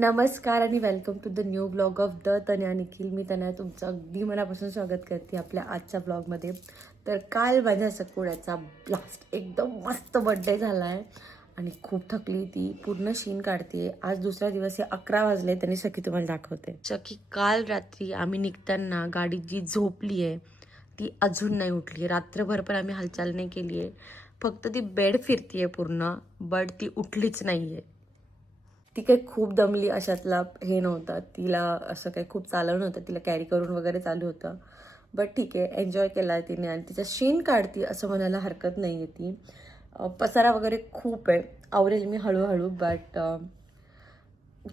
नमस्कार आणि welcome to the new blog of the Tanya Nikhil. मी तन्या तुमचं अगदी मनापासून स्वागत करते आपल्या आजच्या ब्लॉगमध्ये. तर काल माझ्या सकुड्याचा ब्लास्ट एकदम मस्त बड्डे झाला आहे आणि खूप थकली ती, पूर्ण शीन काढते. आज दुसरा दिवस आहे, 11 वाजले. त्यांनी सखी तुम्हाला दाखवते. सखी काल रात्री आम्ही निघताना गाडी जी झोपली आहे ती अजून नाही उठली. रात्रभर पण आम्ही हालचाल नाही केली आहे, फक्त ती बेड फिरतीये पूर्ण, बट ती उठलीच नाही आहे. ती काही खूप दमली अशातला हे नव्हतं, तिला असं काही खूप चालवलं नव्हतं, तिला कॅरी करून वगैरे चालू होतं. बट ठीक आहे, एन्जॉय केला तिने आणि तिचा शीन काढती असं म्हणायला हरकत नाही आहे. ती पसारा वगैरे खूप आहे, आवरेल मी हळूहळू. बट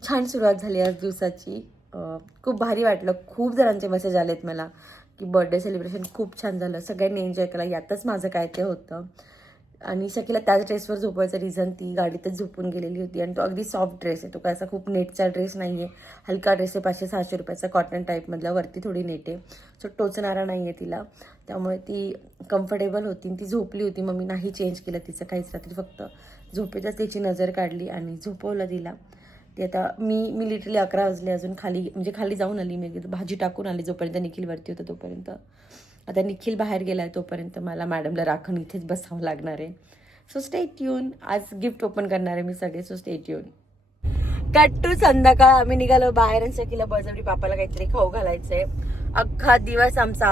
छान सुरुवात झाली आज दिवसाची. खूप भारी वाटलं. खूप जणांचे मेसेज आलेत मला की बर्थडे सेलिब्रेशन खूप छान झालं, सगळ्यांनी एन्जॉय केला. यातच माझं काय ते होतं. आणि सखीला त्याच ड्रेसवर झोपायचं रिझन, ती गाडीतच झोपून गेलेली होती आणि तो अगदी सॉफ्ट ड्रेस आहे, तो काय असा खूप नेटचा ड्रेस नाही आहे, हलका ड्रेस आहे, 500-600 रुपयाचा, कॉटन टाईपमधला, वरती थोडी नेट आहे, सो टोचणारा नाही आहे तिला, त्यामुळे ती कम्फर्टेबल होती. ती झोपली होती, मग मी नाही चेंज केलं तिचं काहीच रात्री, फक्त झोपेतच त्याची नजर काढली आणि झोपवलं तिला. ती आता मी लिटरली 11 वाजले अजून खाली जाऊन आली. मी भाजी टाकून आली जोपर्यंत निखिलवरती होतं तोपर्यंत. आता निखिल बाहेर गेलाय तोपर्यंत मला मॅडमला राखून इथेच बसावं लागणार आहे. So stay tune. आज गिफ्ट ओपन करणार आहे मी सगळे, so stay tune. Cut to संध्याकाळ आम्ही निघालो बाहेर आणि सखीला बळजबरी पापाला काहीतरी खाऊ घालायचंय. अख्खा दिवस आमचा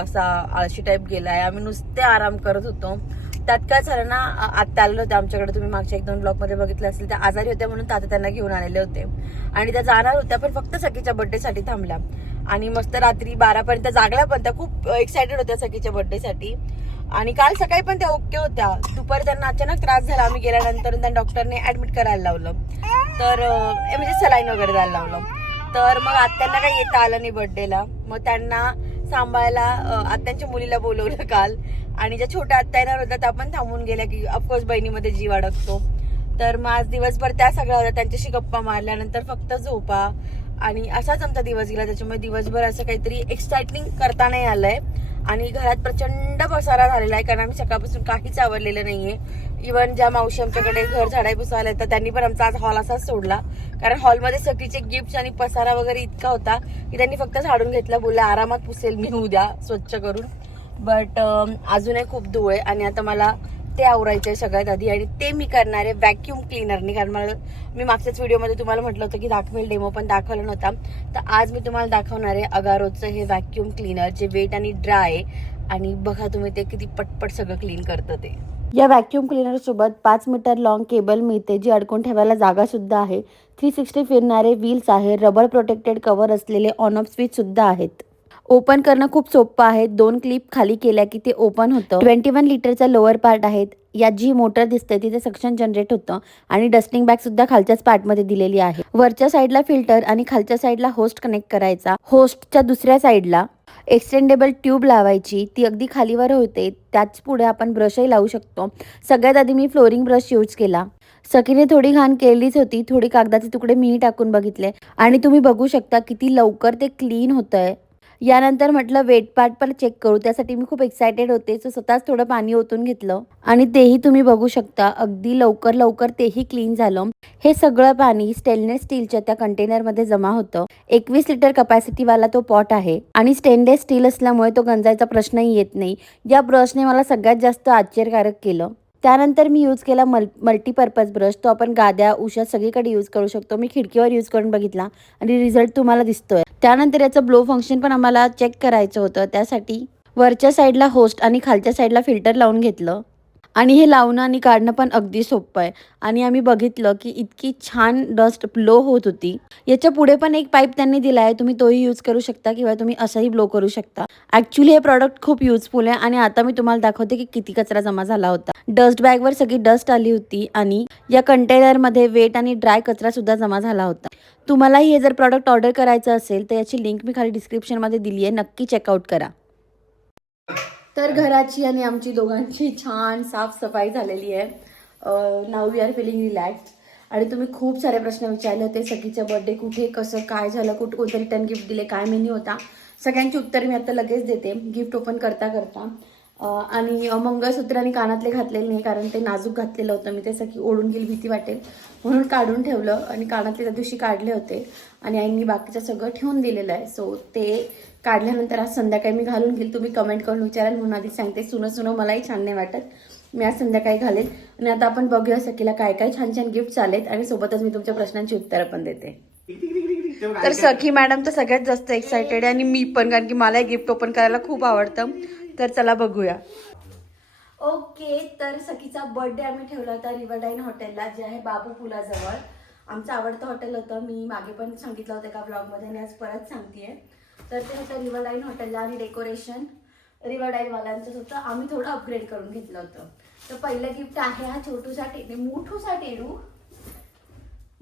असा आळशी टाईप गेलाय. आम्ही नुसते आराम करत होतो. त्यात काय झालं ना, आत्ता आलेलं होतं आमच्याकडे, तुम्ही मागच्या 1-2 ब्लॉगमध्ये बघितलं असेल, त्या आजारी होत्या म्हणून तात्या त्यांना घेऊन आलेले होते आणि त्या जाणार होत्या पण फक्त सखीच्या बर्थडेसाठी थांबल्या आणि मस्त रात्री 12पर्यंत जागल्या. पण त्या खूप एक्सायटेड होत्या सखीच्या बर्थडेसाठी आणि काल सकाळी पण त्या ओके होत्या. दुपारी त्यांना अचानक त्रास झाला, आम्ही गेल्यानंतर त्यांना डॉक्टरने ऍडमिट करायला लावलं, तर म्हणजे सलाईन वगैरे द्यायला लावलं. तर मग आत्यांना काही येता आलं नाही बर्थडेला, मग त्यांना सांभाळायला आत्यांच्या मुलीला बोलवलं काल आणि ज्या छोट्या आत्या येणार होत्या त्या पण थांबून गेल्या की ऑफकोर्स बहिणीमध्ये जीव अडकतो. तर मग आज दिवसभर त्या सगळ्या होत्या, त्यांच्याशी गप्पा मारल्यानंतर फक्त झोपा आणि असाच आमचा दिवस गेला. त्याच्यामुळे दिवसभर असं काहीतरी एक्साइटिंग करता नाही आलंय आणि घरात प्रचंड पसारा झालेला आहे, कारण आम्ही सकाळपासून काहीच आवरलेलं नाहीये. इव्हन ज्या मावशी आमच्याकडे घर झाडाय पुसायला येतात त्यांनी पण आमचा आज हॉल असाच सोडला, कारण हॉलमध्ये सगळीचे गिफ्ट आणि पसारा वगैरे इतका होता की त्यांनी फक्त झाडून घेतला, बोलला आरामात पुसेल मी उद्या स्वच्छ करून. बट अजूनही खूप धूळ आहे आणि आता मला ते आवरायचं आहे सगळ्यात आधी आणि ते मी करणार आहे व्हॅक्यूम क्लीनरनी. कारण मी मागच्याच व्हिडिओमध्ये तुम्हाला म्हटलं होतं की दाखवेल, डेमो पण दाखवला नव्हता. तर आज मी तुम्हाला दाखवणार आहे अगारोचं हे व्हॅक्यूम क्लीनर, जे वेट आणि ड्राय आहे आणि बघा तुम्ही ते किती पटपट सगळं क्लीन करतं ते. या व्हॅक्यूम क्लीनर सोबत 5 मीटर लॉंग केबल मिळते, जी अडकून ठेवायला जागा सुद्धा आहे. 360 फिरणारे व्हील्स आहे, रबर प्रोटेक्टेड कव्हर असलेले ऑन ऑफ स्विच सुद्धा आहेत. ओपन करणं खूप सोपं आहे. 2 क्लिप खाली केल्या की ते ओपन होतं. 21 लिटरचा लोअर पार्ट आहेत. यात जी मोटर दिसते तिथे सक्शन जनरेट होतं आणि डस्टिंग बॅग सुद्धा खालच्याच पार्टमध्ये दिलेली आहे. वरच्या साईडला फिल्टर आणि खालच्या साईडला होस्ट कनेक्ट करायचा. होस्टच्या दुसऱ्या साईडला एक्सटेंडेबल ट्यूब लावायची, ती अगदी खालीवर होते. त्याच पुढे आपण ब्रशही लावू शकतो. सगळ्यात आधी मी फ्लोरिंग ब्रश यूज केला. सखीने थोडी घाण केलीच होती, थोडी कागदाचे तुकडे मी टाकून बघितले आणि तुम्ही बघू शकता किती लवकर ते क्लीन होतंय. यानंतर म्हटलं वेट पार्ट पण चेक करू, त्यासाठी मी खूप एक्सायटेड होते, सो स्वतःच थोडं पाणी ओतून घेतलं आणि तेही तुम्ही बघू शकता अगदी लवकर तेही क्लीन झालं. हे सगळं पाणी स्टेनलेस स्टीलच्या त्या कंटेनरमध्ये जमा होतं. 21 लिटर कपॅसिटीवाला तो पॉट आहे आणि स्टेनलेस स्टील असल्यामुळे तो गंजायचा प्रश्नही येत नाही. या ब्रशने मला सगळ्यात जास्त आश्चर्यकारक केलं. त्यानंतर मी यूज केला मल्टीपर्पज ब्रश. तो आपण गाद्या उशा सगळीकडे यूज करू शकतो. मी खिडकीवर यूज करून बघितला आणि रिझल्ट तुम्हाला दिसतोय. त्यानंतर याचं ब्लो फंक्शन पण आम्हाला चेक करायचं होतं, त्यासाठी वरच्या साईडला होस्ट आणि खालच्या साईडला फिल्टर लावून घेतलं आणि हे लावणं आणि काढणं पण अगदी सोपं आहे आणि आम्ही बघितलं की इतकी छान डस्ट ब्लो होत होती. याच्या पुढे पण एक पाईप त्यांनी दिला आहे, तुम्ही तोही यूज करू शकता किंवा तुम्ही असंही ब्लो करू शकता. ॲक्च्युली हे प्रॉडक्ट खूप युजफुल आहे आणि आता मी तुम्हाला दाखवते की किती कचरा जमा झाला होता. डस्ट बॅगवर सगळी डस्ट आली होती आणि या कंटेनरमध्ये वेट आणि ड्राय कचरा सुद्धा जमा झाला होता. तुम्हालाही हे जर प्रॉडक्ट ऑर्डर करायचं असेल तर याची लिंक मी खाली डिस्क्रिप्शनमध्ये दिली आहे, नक्की चेकआउट करा. तर घराची आणि आमची दोघांची छान साफसफाई झालेली आहे. Now we are feeling relaxed. आणि तुम्ही खूप सारे प्रश्न विचारले होते, सखीच्या बर्थडे कुठे, कसं काय झालं, कोणतं रिटर्न गिफ्ट दिले, काय मेन्यू होता, सगळ्यांची उत्तर मी आता लगेच देते गिफ्ट ओपन करता करता. आणि मंगळसूत्र आणि कानातले घातलेले नाही, कारण ते नाजूक घातलेलं होतं मी, ते सगळी ओढून गेली भीती वाटेल म्हणून काढून ठेवलं. आणि कानातले त्या दिवशी काढले होते आणि आईंनी बाकीचं सगळं ठेवून दिलेलं आहे. सो ते काढल्यानंतर आज संध्याकाळी मी घालून घेईल. तुम्ही कमेंट करून विचाराल म्हणून आधी सांगते. सुनं मलाही छान नाही वाटत, मी आज संध्याकाळी घालेल. आणि आता आपण बघूया सखीला काय काय छान छान गिफ्ट आलेत आणि सोबतच मी तुमच्या प्रश्नांची उत्तरं पण देते. तर सखी मॅडम तर सगळ्यात जास्त एक्सायटेड आहे आणि मी पण, कारण की मला गिफ्ट ओपन करायला खूप आवडतं. तर चला बघूया. ओके, तर सखीचा बर्थडे आम्ही ठेवला होता रिव्हरडाईन हॉटेलला, जे आहे बाबू पुलाजवळ. आमचं आवडतं हॉटेल होतं, मी मागे पण सांगितलं होतं एका ब्लॉगमध्ये आणि आज परत सांगतेय. तर ते होतं रिव्हरडाईन हॉटेलला आणि डेकोरेशन रिव्हरडाईनवाल्यांचंच होतं. आम्ही थोडं अपग्रेड करून घेतलं होतं. तर पहिलं गिफ्ट आहे हा मोठूसा टेडू,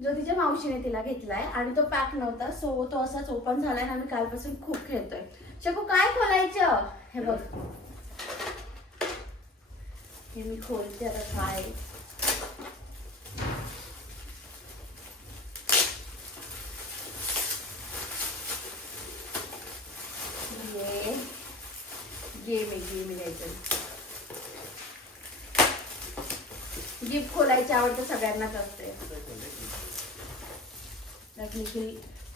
जो तिच्या मावशीने तिला घेतलाय आणि तो पॅक नव्हता, सो तो असाच ओपन झालाय आणि आम्ही कालपासून खूप खेळतोय. शकू काय खोलायचं, हे बघ, हे मी खोलते आता. काय गेम घ्यायचं. गिफ्ट खोलायची आवडतं सगळ्यांनाच असते.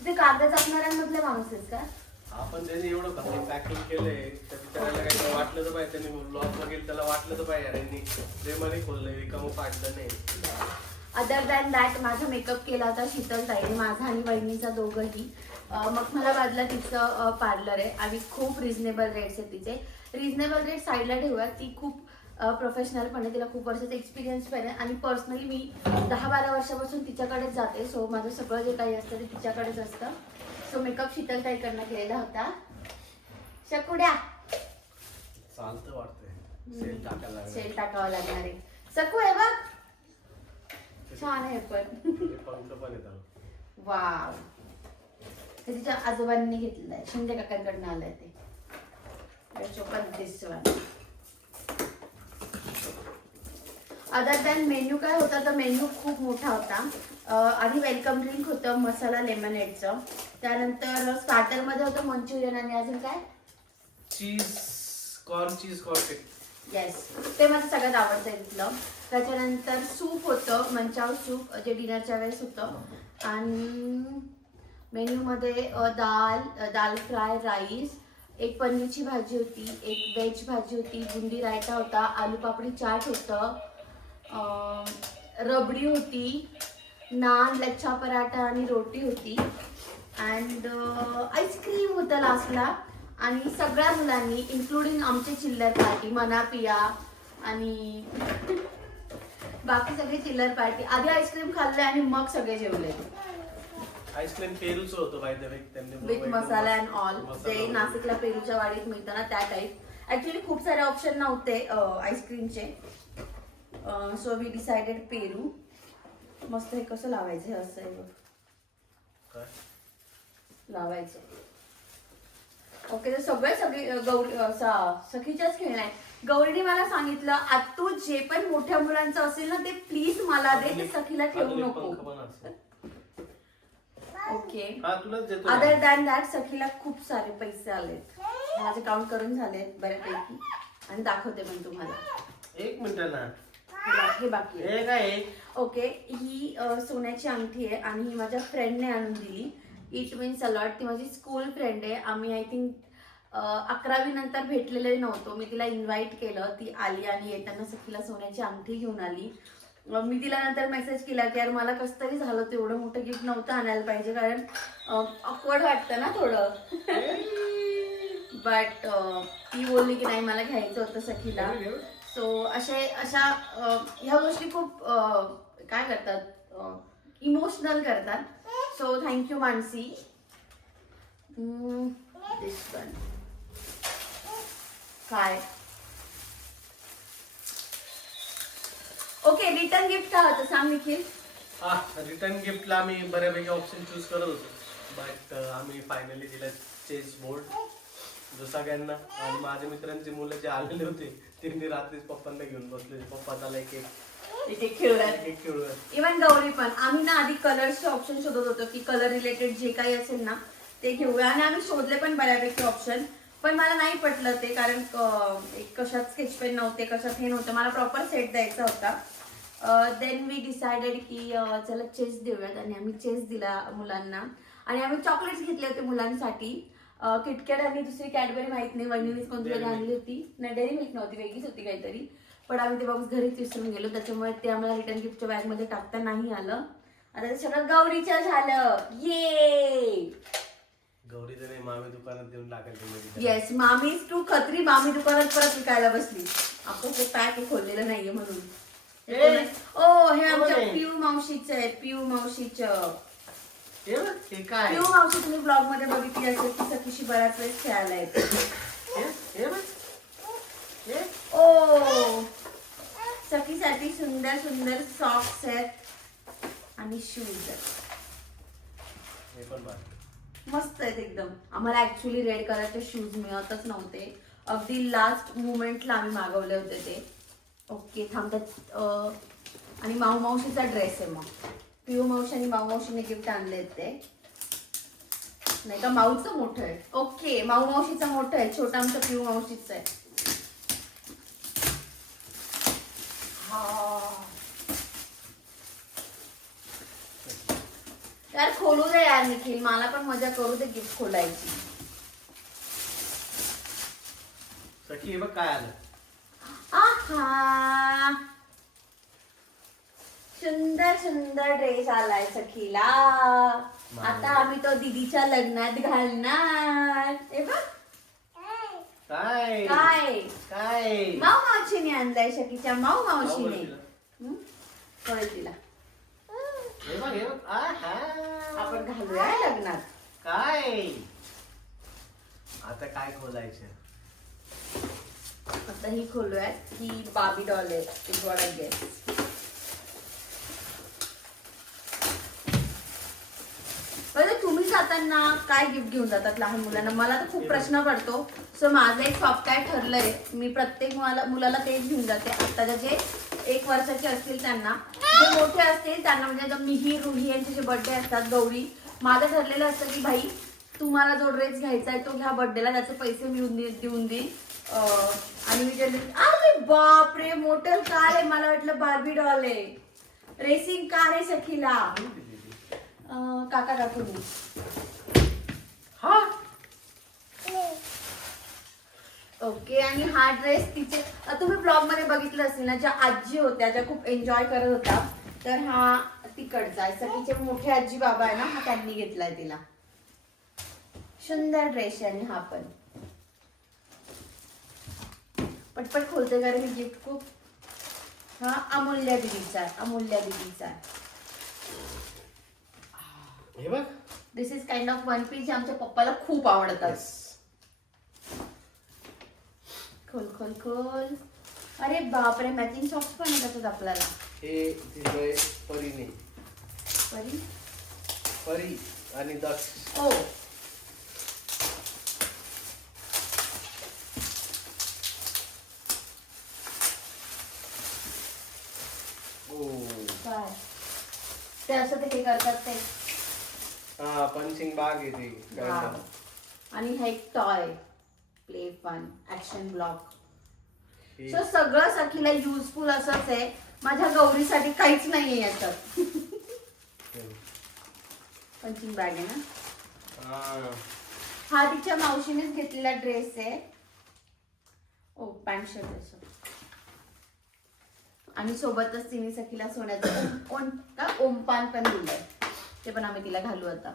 ते कागद असणाऱ्यांमधले माणूस आहेस का? आपण त्यांनी एवढं भारी पॅकिंग केलंय तर बिचारायला काही वाटलं तर पाहिजे. त्यांनी ब्लॉग बघेल त्याला वाटलं तर पाहिजे यांनी प्रेमाने खोललंय, रिकामं पाडलं नाही. अदर दॅन दॅट माझा मेकअप केला होता शीतलताईने, माझा आणि वहिनीचा दोघंही. मग मला वाटलं तिचं पार्लर आहे आणि खूप रिझनेबल रेट्स आहेत तिचे. रिझनेबल रेट साईडला ठेवूया, ती खूप प्रोफेशनल पण आहे, तिला खूप वर्षाचा एक्सपिरियन्स पण आहे आणि पर्सनली मी 10-12 वर्षापासून तिच्याकडेच जाते. सो माझं सगळं जे काही असतं ते तिच्याकडेच असतं. सो मेकअप शीतलताईकडनं केलेला होता. शकुड्या चालतं वाटतंय, सेल टाकावं लागणार आहे. सकू आहे बघ, छान आहे पण. पंख पण येतात. वाव, ते तिच्या आजोबांनी घेतलेलं आहे, शिंदे काकांकडनं आलंय ते. अदर दॅन मेन्यू काय होता, तर मेन्यू खूप मोठा होता. आधी वेलकम ड्रिंक होतं मसाला लेमनेडचं, त्यानंतर स्टार्टरमध्ये होतं मंचुरियन आणि अजून काय चीज कॉर्न येस, ते माझं सगळ्यात आवडतं तिथलं. त्याच्यानंतर सूप होतं, मंचाव सूप, जे डिनरच्या वेळेस होतं. आणि मेन्यूमध्ये दाल फ्राय, राईस, एक पनीरची भाजी होती, एक व्हेज भाजी होती, बुंदी रायता होता, आलू पापडी चाट होतं, रबडी होती, नान, लच्छा पराठा आणि रोटी होती. अँड आईस्क्रीम होतं लास्टला. आणि सगळ्या मुलांनी इन्क्लुडिंग आमचे चिल्लर पार्टी, मना पिया आणि बाकी सगळे चिल्लर पार्टी, आधी आईस्क्रीम खाल्ले आणि मग सगळे जेवले. आईस्क्रीम पेरूचं होतं बाय द वे, त्यांनी विथ मसाला अँड ऑल, जे नाशिकला पेरूच्या वाडीत मिळतं ना त्या टाईप. ऍक्च्युली खूप सारे ऑप्शन नव्हते आईस्क्रीमचे, सो वी डिसाइडेड पेरू. मस्त. हे कसं लावायचं, हे असं आहे बघ, लावायचं. ओके, तर सगळी गौरी सखीच्याच खेळणं आहे. गौरीने मला सांगितलं, आतू जे पण मोठ्या मुलांचं असेल ना ते प्लीज मला दे, ते सखीला ठेवू नको. ओके, अदर दॅन दॅट सखीला खूप सारे पैसे आलेत, माझे काउंट करून झालेत बऱ्यापैकी आणि दाखवते पण तुम्हाला. एक मिनिट ना, हे बाकी आहे. ओके, ही सोन्याची अंगठी आहे आणि ही माझ्या फ्रेंडने आणून दिली. It means a lot. ती माझी स्कूल फ्रेंड आहे. आम्ही आय थिंक 11वी नंतर भेटलेले नव्हतो. मी तिला इन्व्हाइट केलं, ती आली आणि येताना सखीला सोन्याची अंगठी घेऊन आली. मी तिला नंतर मेसेज केला की यार मला कसं तरी झालं, तेवढं मोठं गिफ्ट नव्हतं आणायला पाहिजे, कारण ऑकवर्ड वाटतं ना थोडं. बट ती बोलली की नाही मला घ्यायचं होतं सखीला. सो अशा ह्या गोष्टी खूप काय करतात, इमोशनल करतात. So thank you Mansi. This one काय. ओके, रिटर्न गिफ्ट काय होतं सांग निखिल. रिटर्न गिफ्टला आम्ही बऱ्यापैकी ऑप्शन चूज करत होतो, बट आम्ही फायनली दिला चेस बोर्ड, जो सगळ्यांना. आणि माझ्या मित्रांची मुलं जे आलेले होते त्यांनी रात्रीच पप्पांना घेऊन बसले, पप्पा त्याला एक खेळूया. इव्हन गौरी पण. आम्ही ना आधी कलर्सचे ऑप्शन शोधत होतो की कलर रिलेटेड जे काही असेल ना ते घेऊया, आणि आम्ही शोधले पण बऱ्यापैकी ऑप्शन. पण मला नाही पटलं ते, कारण एक कशात स्केच पेन नव्हते, कशात हे नव्हतं, मला प्रॉपर सेट द्यायचा होता. देन मी डिसाइडेड की चला चेस देऊयात, आणि आम्ही चेस दिला मुलांना. आणि आम्ही चॉकलेट्स घेतले होते मुलांसाठी, किटकॅट आणि दुसरी कॅडबरी माहित नाही, वहिनीनेच कोणती तरी आणली होती. नाही, डेअरी मिल्क नव्हती, वेगळीच होती काहीतरी. पण आम्ही ते बॉक्स घरीच विसरून गेलो, त्याच्यामुळे ते आम्हाला रिटर्न गिफ्टच्या बॅग मध्ये टाकता नाही आलं. आता ते सगळं गौरीचं झालं. ये गौरीचं नाही, मामी दुकानात देऊन टाकायचं. येस, मामी टू खत्री मामी दुकानात परत विकायला बसली. आपण ते पॅक खोललेलं नाहीये म्हणून. ओ, हे आमच्या पिऊ मावशीचं आहे, पिऊ मावशीचं. पिऊ मावशी तुम्ही ब्लॉग मध्ये बघितली असेल की सखीशी बऱ्याच वेळेस खेळायला येते. ओ, सखीसाठी सुंदर सुंदर सॉक्स आहेत आणि शूज आहेत. मस्त आहेत एकदम. आम्हाला ऍक्च्युली रेड कलरचे शूज मिळतच नव्हते, अगदी लास्ट मुमेंटला आम्ही मागवले होते ते. ओके, थांबतात. आणि माऊ मावशीचा ड्रेस आहे. मग पिऊ मावशी आणि माऊ मावशीने गिफ्ट आणले ते, नाही का? माऊचं मोठं आहे. ओके, माऊ मावशीचं मोठं आहे, छोटं आमचं पिऊ मावशीचं आहे. यार खोलू दे यार निखिल, मला पण मजा करू दे गिफ्ट खोलायची. सखी बघ काय आलं. आहा, सुंदर सुंदर ड्रेस आलाय सखीला. आता आम्ही तो दीदीच्या लग्नात घालणार. हे बघ काय काय काय माऊ मावशीने आणलाय, सखीच्या माऊ मावशीने. कळेल तिला. आपण घालूया लग्नात. काय आता काय खोलायचं? आता ही खोलूया, ही बाबी डॉल आहे. Is what I guess. बरं, तुम्ही जाताना काय गिफ्ट घेऊन जातात लहान मुलांना? मला तर खूप प्रश्न पडतो. सो माझं एक स्वप्न काय ठरलंय, मी प्रत्येक मुलाला तेच घेऊन जाते. आत्ताच्या जे 1 वर्षाचे असतील त्यांना, जे मोठे असतील त्यांना, म्हणजे मिही रुही यांचे जे बर्थडे असतात, गौरी, माझं ठरलेलं असतं की भाई तुम्हाला जो ड्रेस घ्यायचा आहे तो घ्या बर्थडेला, त्याचे पैसे मी देऊन देईन. आणि मी अरे बापरे, मोटर कार आहे. मला वाटलं बार्बी डॉल आहे. रेसिंग कार आहे सखीला. काका काकूनी. ओके, आणि हा ड्रेस तिचे तुम्ही ब्लॉग मध्ये बघितलं असेल ना, ज्या आजी होत्या ज्या खूप एन्जॉय करत होत्या, तर हा तिकडचा सखीचे मोठे आजी बाबा आहे ना, हा त्यांनी घेतलाय तिला. सुंदर ड्रेस आहे. आणि हा पण पटपट खोलते कारण हे गिफ्ट खूप. हा अमूल्य दिदीचा आहे, अमूल्य दिदीचा आहे. हे बघ, this is kind of one piece, आमच्या पप्पाला खूप आवडतात. खोल खोल खोल. अरे बापरे, मॅचिंग सॉक्स पण आहे त्याच्यात आपल्याला. हे दिलंय परीने. परी परी आणि दक्ष. हो, काय ते असं ते हे करतात ते. हा, पंचिंग बाग आहे ती. आणि हा एक toy play fun action block. So सगळं सखीला युजफुल असंच आहे. माझ्या गौरीसाठी काहीच नाहीये याच्यात. पंचिंग बॅग आहे ना. हा तिच्या मावशीनेच घेतलेला ड्रेस आहे. ओ, पॅन्ट शर्ट आहे. आणि सोबतच तिने सखीला सोन्याचं ओमपान पण दिलंय, ते पण आम्ही तिला घालू आता.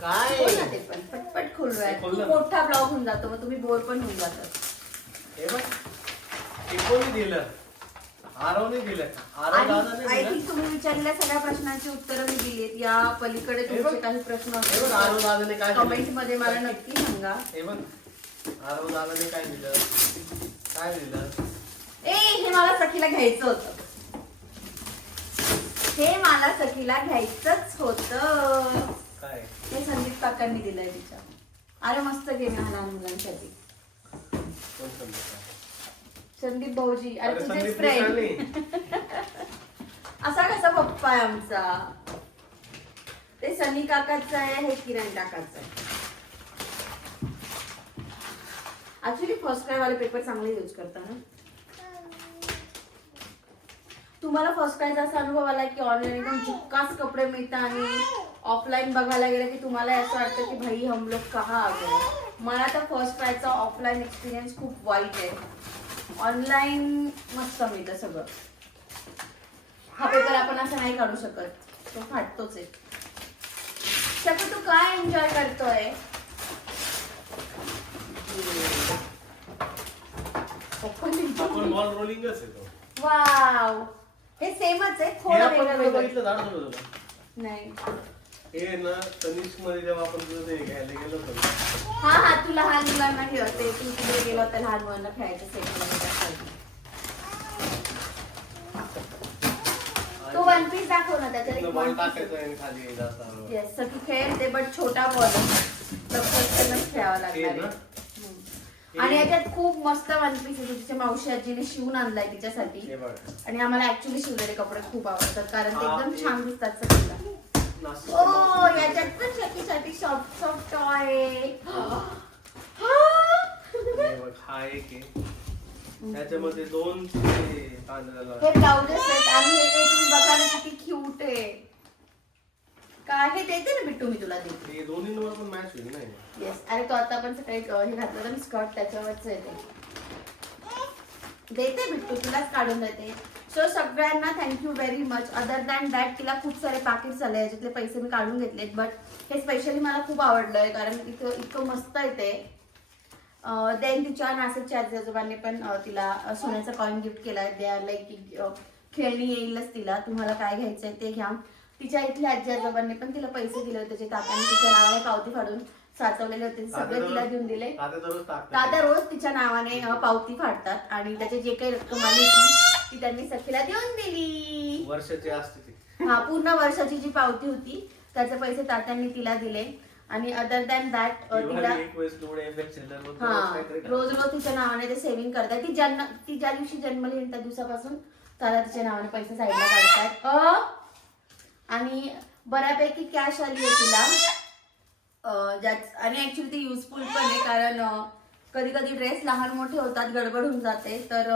काय ते पण पटपट खोलूया. खूप मोठा ब्लॉग होऊन जातो, मग तुम्ही बोर पण होऊन जातात. हे बघ, हे कोणी दिलं? आरवने दिलं. आय थिंक तुम्ही विचारलेल्या सगळ्या प्रश्नांची उत्तरं मी दिलीत. या पलीकडे तुमचे काही प्रश्न असतील कमेंट मध्ये मला नक्की सांगा. हे बघ, आरव दादाने काय दिलं? काय दिलं? हे मला सखीला घ्यायचं होतं. हे मला सखीला घ्यायचंच होतं. काय? हे संदीप काकांनी दिलंय तिच्या. अरे मस्त गेम आहे लहान मुलांसाठी. कोण संदीप? संदीप भाऊजी. अरे तुझे फ्रेंड. असा कसा पप्पा आहे आमचा. ते सनी काकाचं आहे, हे किरण काकाचं आहे. ऍक्च्युली फर्स्ट क्राय वाले पेपर चांगले यूज करता ना. तुम्हाला फर्स्ट क्रायचा असा अनुभव आला की ऑनलाईन एकदम चिक्काच कपडे मिळतात आणि ऑफलाईन बघायला गेलं की तुम्हाला असं वाटतं की भाई हम लोग कहाँ आ गए. मला तर फर्स्ट क्रायचा ऑफलाईन एक्सपिरियन्स खूप वाईट आहे. ऑनलाईन मस्त मिळतं सगळं. हा पेपर आपण असं नाही काढू शकत, तो फाटतोच आहे. शकतो तू काय एन्जॉय करतोय? आपण बॉल रोलिंगच आहे तो. वाव, हे सेमच आहे, हे थोडं आपण वेगळं कुठं वेगळं. बघितलं झाड तुला नाही. हे ना तनिष्क मध्ये जेव्हा आपण तुझं ते घ्यायला गेलो होतो ना, हा हा, तू लहान मुलांना खेळते, तू तिथे गेलो होता लहान मुलांना खेळायचं सेट. तो वन पीस दाखव ना, त्याच्यात तिथनं एक बॉल वन टाकायचा आणि खाली यायचा असा. येस, सगळी खेळते बट छोटा बॉल खेळावा लागणार हे आहे. ना? आणि याच्यात खूप मस्त वन पीस आहे, तिच्या मावशी आजीने शिवून आणलाय तिच्यासाठी. हे बघा. आणि आम्हाला ऍक्च्युली शिवलेले कपडे खूप आवडतात कारण ते हा, एकदम एक- छान दिसतात सगळ्यांना. नाशिकच्या ओ, मावशीने याच्यात पण शकीसाठी सॉफ्ट सॉफ्ट टॉय. हे बघ, हा एक आहे. त्याच्यामध्ये दोन ते तांदळाला हे ब्लाउजेस आहेत आणि हे तुम्ही बघा ना किती क्यूट आहे. काय हे देते ना बिट्टू, मी तुला देते. हे दोन्हींवर पण मॅच होईल ना हे. येस, अरे तो आता आपण सकाळी हे घातलं होतं स्कर्ट, त्याच्यावरच आहे ते. देते बिट्टू, तुलाच काढून देते. सो सगळ्यांना thank you very much. Other than that तिला खूप सारे पॅकेट्स आले, याच्यातले पैसे मी काढून घेतलेत, बट हे स्पेशली मला खूप आवडलंय कारण इतकं मस्त आहे ते. देन तिच्या नाशिकच्या आजी आजोबांनी पण तिला सोन्याचा कॉइन गिफ्ट केलाय. दे आर लाईक खेळणी येईलच तिला, तुम्हाला काय घ्यायचंय ते घ्या. तिच्या इथल्या आजी आजोबांनी पण तिला पैसे दिले होते, त्याचे तात्याने तिच्या नावाने पावती फाडून साचवलेले होते, ते सगळे तिला देऊन दिले. तात्या रोज तिच्या नावाने पावती फाडतात आणि त्याची जे काही रक्कम आली होती ती त्यांनी सखीला देऊन दिली. वर्षाची असते ती. हा, पूर्ण वर्षाची जी पावती होती त्याचे पैसे तात्यांनी तिला दिले. आणि अदर दॅन दॅट तिला रोज रोज तिच्या नावाने ते सेव्हिंग करतात. ती ज्या दिवशी जन्मली त्या दिवसापासून त्याला तिच्या नावाने पैसे साईडला काढतात. आणि बऱ्यापैकी कॅश आली आहे तिला. आणि ऍक्च्युली ते युजफुल पण आहे कारण कधी कधी ड्रेस लहान मोठे होतात, गडबड होऊन जाते. तर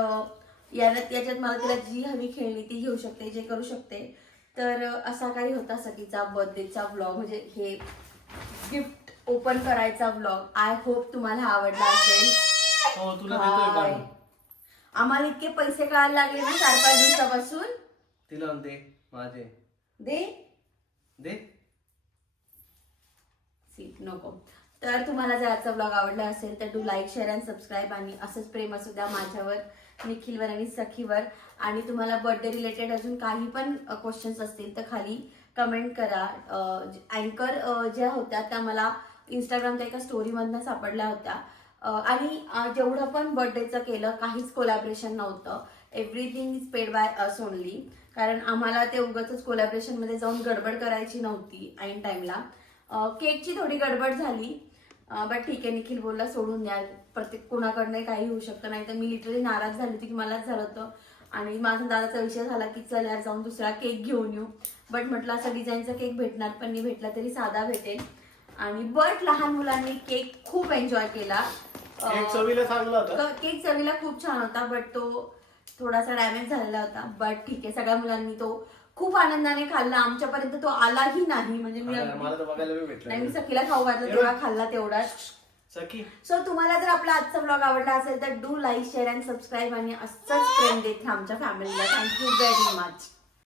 याच्यात मला तिला जी हवी खेळणी ती घेऊ शकते, जे करू शकते. तर असा काही होता सखीचा बर्थडेचा व्लॉग, म्हणजे हे गिफ्ट ओपन करायचा व्लॉग. आय होप तुम्हाला आवडला असेल. हो, तुला देतोय बांधून. आम्हाला इतके पैसे कळायला लागले ना 4-5 दिवसापासून. तिला दे माझे दे सीट नको. तर तुम्हाला जर आजचा ब्लॉग आवडला असेल तर do like, share and subscribe. आणि असंच प्रेम असू द्या माझ्यावर, निखिलवर आणि सखीवर. आणि तुम्हाला बर्थडे रिलेटेड अजून काही पण क्वेश्चन्स असतील तर खाली कमेंट करा. अँकर ज्या होत्या त्या मला इंस्टाग्रामच्या एका स्टोरीमधनं सापडल्या होत्या. आणि जेवढं पण बर्थडेचं केलं काहीच कोलॅबरेशन नव्हतं. Everything is paid by us only. कारण आम्हाला ते उगाचच कोलॅबरेशनमध्ये जाऊन गडबड करायची नव्हती ऐन टाइमला. केकची थोडी गडबड झाली, बट ठीक आहे. निखिल बोलला सोडून द्या, प्रत्येक कोणाकडनं काही होऊ शकतं. नाही तर मी लिटरली नाराज झाली होती की मलाच झालं होतं. आणि माझा दादाचा विषय झाला की चल यार जाऊन दुसरा केक घेऊन येऊ. बट म्हटलं असा डिझाईनचा केक भेटणार पण नाही, भेटला तरी साधा भेटेल. आणि बट लहान मुलांनी केक खूप एन्जॉय केला. केक चवीला चांगला होता. केक चवीला खूप छान होता, बट तो थोडासा डॅमेज झालेला होता. बट ठीक आहे, सगळ्या मुलांनी तो खूप आनंदाने खाल्ला. आमच्यापर्यंत तो आलाही नाही, म्हणजे मला तर बघायला बी भेटलं मी सखीला खाऊ घातला तेव्हा खाल्ला तेवढाच. सखी. सो तुम्हाला जर आपला आजचा ब्लॉग आवडला असेल तर do like, share and subscribe. आणि असंच प्रेम देत आमच्या फॅमिलीला. Thank you very much.